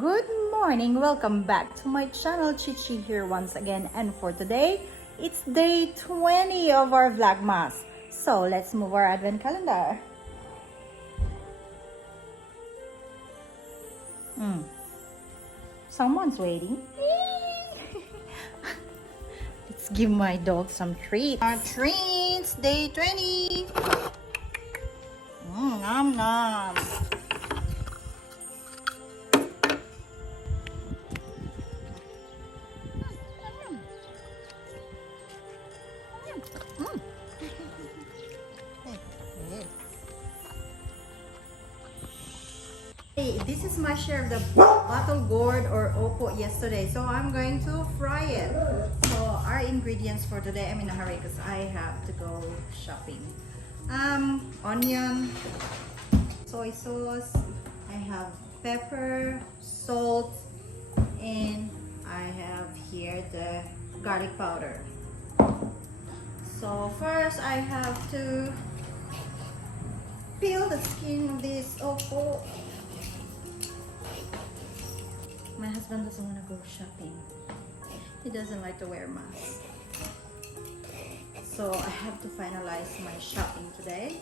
Good morning, welcome back to my channel. Cheche here once again, and for today it's day 20 of our Vlogmas. So let's move our advent calendar. Someone's waiting. Let's give my dog some treats. Our treats, day 20. Nom nom. This is my share of the bottle gourd or opo yesterday, so I'm going to fry it. So our ingredients for today, I'm in a hurry because I have to go shopping. Onion, soy sauce, I have pepper, salt, and I have here the garlic powder. So first I have to peel the skin of this opo. My husband doesn't want to go shopping. He doesn't like to wear masks. So I have to finalize my shopping today.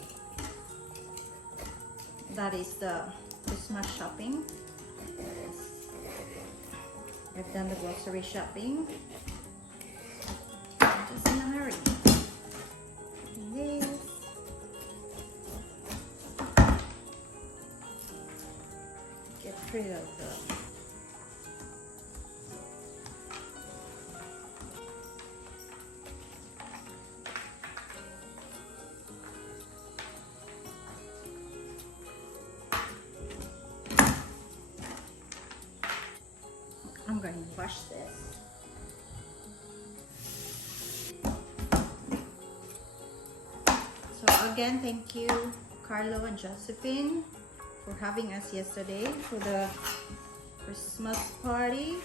That is the Christmas shopping. I've done the grocery shopping. I'm just in a hurry. This. Get rid of the I'm going to wash this. So again, thank you Carlo and Josephine for having us yesterday for the Christmas party.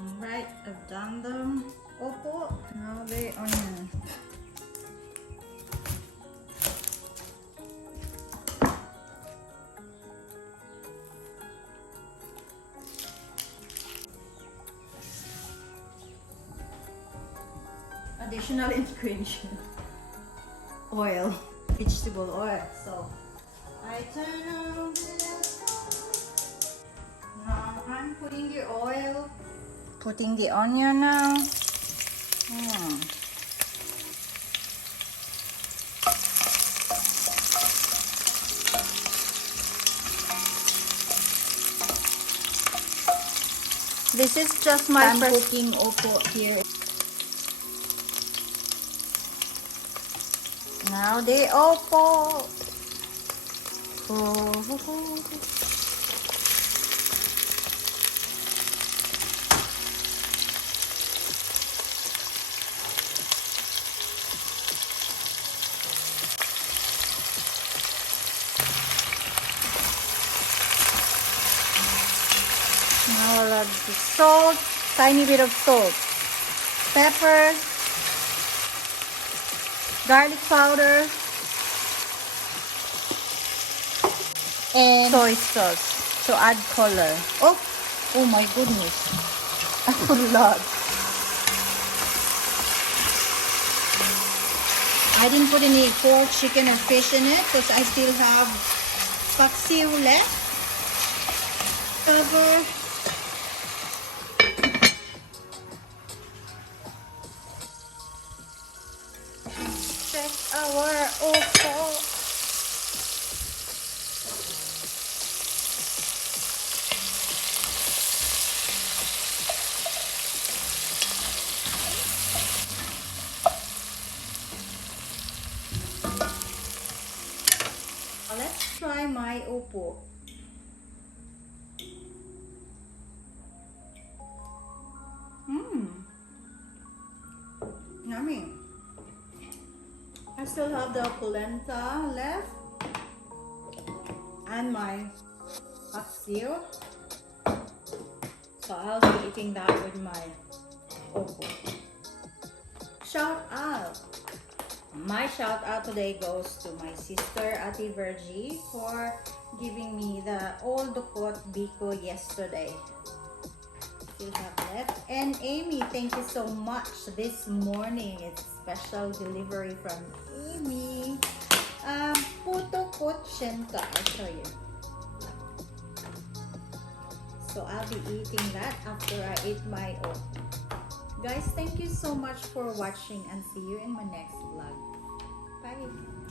Alright, I've done them. Opo, now the onion. Additional ingredient, oil, vegetable oil. So I turn on now. I'm putting the oil, putting the onion now. This is just my first cooking opo here. Now the opo. Now I'll add the salt, tiny bit of salt, pepper, garlic powder, and soy sauce to add color. Oh my goodness, I put a lot. I didn't put any pork, chicken, or fish in it because I still have paksiw left. Cover. Check our opo. Let's try my opo. Yummy. I still have the polenta left and my paksiw. So I'll be eating that with my opo. shout out. My shout out today goes to my sister Ate Virgie for giving me the old dukot biko yesterday. Still have left. And Amy, thank you so much. This morning it's special delivery from Amy. Puto kutsinta. I'll show you. So I'll be eating that after I eat my oat. Guys, thank you so much for watching and see you in my next vlog. Bye!